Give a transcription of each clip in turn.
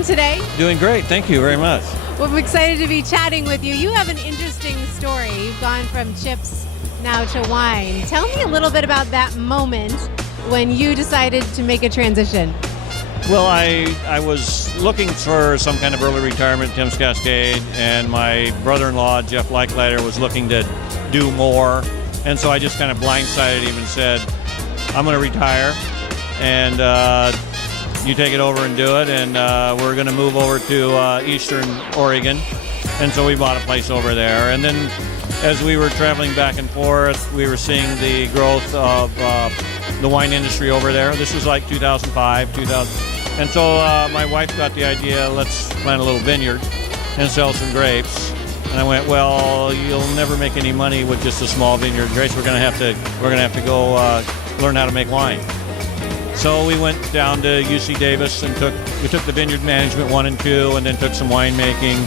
doing today? Doing great. Thank you very much. Well, I'm excited to be chatting with you. You have an interesting story. You've gone from chips now to wine. Tell me a little bit about that moment when you decided to make a transition. Well, I was looking for some kind of early retirement at Tim's Cascade, and my brother-in-law, Jeff Leichleiter, was looking to do more. And so I just kind of blindsided him and said, I'm going to retire, and you take it over and do it. And we're going to move over to Eastern Oregon. And so we bought a place over there. And then as we were traveling back and forth, we were seeing the growth of the wine industry over there. This was like 2005, 2000. And so my wife got the idea, let's plant a little vineyard and sell some grapes. And I went, well, you'll never make any money with just a small vineyard grapes. We're gonna have to go learn how to make wine. So we went down to UC Davis and we took the vineyard management 1 and 2, and then took some winemaking.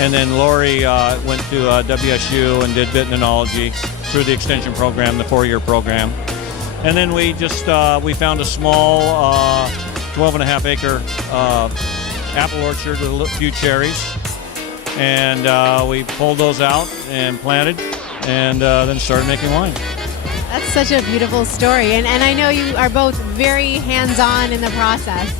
And then Lori went to WSU and did vitinology through the extension program, the 4-year program. And then we just we found a small 12.5 acre apple orchard with a few cherries, and we pulled those out and planted, and then started making wine. That's such a beautiful story, and I know you are both very hands-on in the process.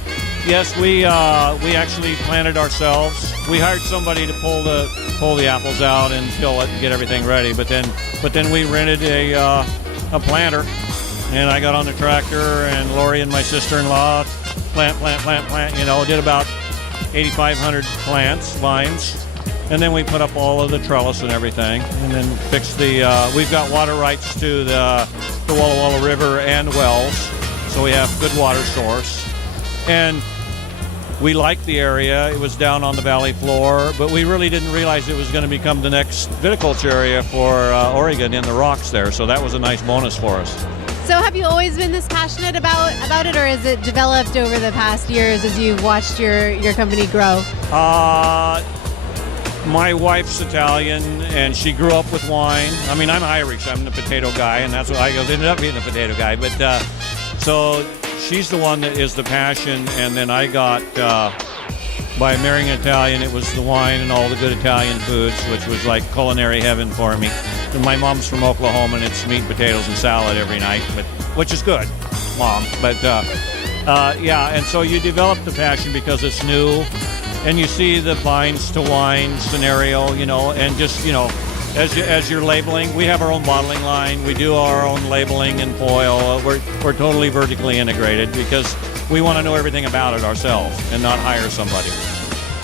Yes, we actually planted ourselves. We hired somebody to pull the apples out and fill it and get everything ready, but then we rented a planter, and I got on the tractor, and Lori and my sister-in-law plant, did about 8,500 vines. And then we put up all of the trellis and everything, and then fixed we've got water rights to the Walla Walla River and wells, so we have good water source. And we liked the area. It was down on the valley floor, but we really didn't realize it was going to become the next viticulture area for Oregon in the rocks there, so that was a nice bonus for us. So have you always been this passionate about it, or has it developed over the past years as you've watched your company grow? My wife's Italian, and she grew up with wine. I mean, I'm Irish. I'm the potato guy, and that's what I ended up being the potato guy. But so she's the one that is the passion, and then I got, by marrying an Italian, it was the wine and all the good Italian foods, which was like culinary heaven for me. And my mom's from Oklahoma, and it's meat, potatoes, and salad every night, which is good, Mom. But yeah, and so you develop the passion because it's new, and you see the vines to wine scenario, and just, as you're labeling, we have our own bottling line. We do our own labeling and foil. We're totally vertically integrated because we want to know everything about it ourselves and not hire somebody.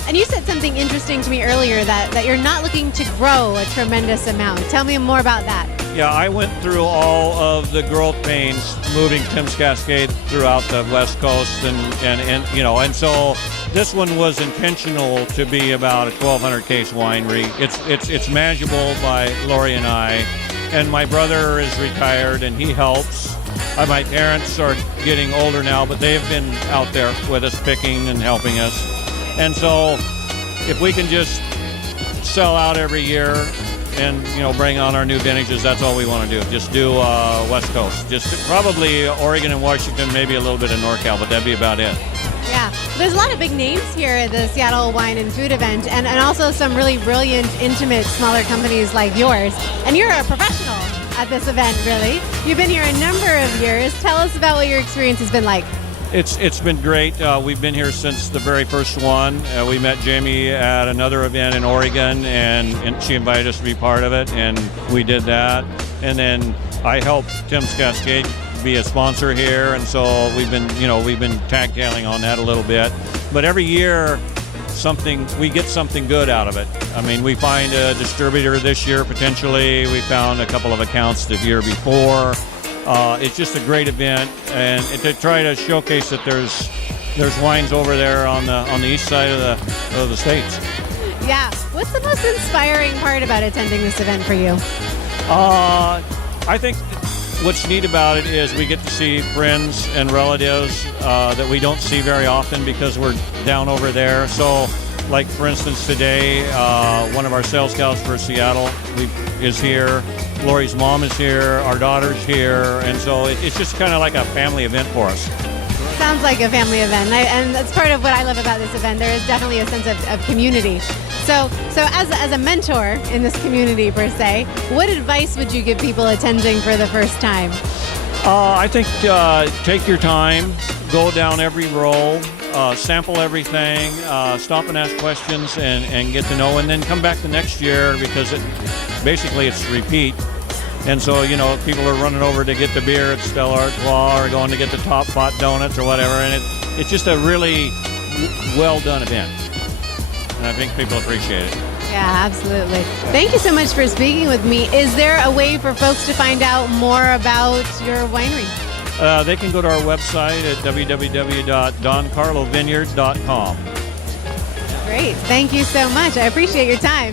And you said something interesting to me earlier, that you're not looking to grow a tremendous amount. Tell me more about that. Yeah, I went through all of the growth pains moving Tim's Cascade throughout the West Coast, and so this one was intentional to be about a 1,200 case winery. It's manageable by Lori and I, and my brother is retired and he helps. My parents are getting older now, but they've been out there with us picking and helping us. And so if we can just sell out every year and bring on our new vintages, that's all we want to do. Just do West Coast. Just probably Oregon and Washington, maybe a little bit of NorCal, but that'd be about it. Yeah, there's a lot of big names here at the Seattle Wine and Food event, and also some really brilliant, intimate, smaller companies like yours. And you're a professional at this event, really. You've been here a number of years. Tell us about what your experience has been like. It's been great. We've been here since the very first one. We met Jamie at another event in Oregon, and she invited us to be part of it, and we did that. And then I helped Tim's Cascade be a sponsor here, and so we've been tag-tailing on that a little bit. But every year, we get something good out of it. I mean, we find a distributor this year potentially. We found a couple of accounts the year before. It's just a great event, and to try to showcase that there's wines over there on the east side of the states. Yeah. What's the most inspiring part about attending this event for you? I think what's neat about it is we get to see friends and relatives that we don't see very often because we're down over there. So, like for instance, today, one of our sales scouts for Seattle is here. Lori's mom is here. Our daughter's here, and so it's just kind of like a family event for us. sounds like a family event, and that's part of what I love about this event. There is definitely a sense of community. So as a mentor in this community per se, what advice would you give people attending for the first time? I think take your time, go down every row, sample everything, stop and ask questions and get to know, and then come back the next year because it's repeat. And so, people are running over to get the beer at Stella Artois or going to get the Top Pot donuts or whatever, and it's just a really well done event. And I think people appreciate it. Yeah, absolutely. Thank you so much for speaking with me. Is there a way for folks to find out more about your winery? They can go to our website at www.doncarlovineyard.com. Great. Thank you so much. I appreciate your time.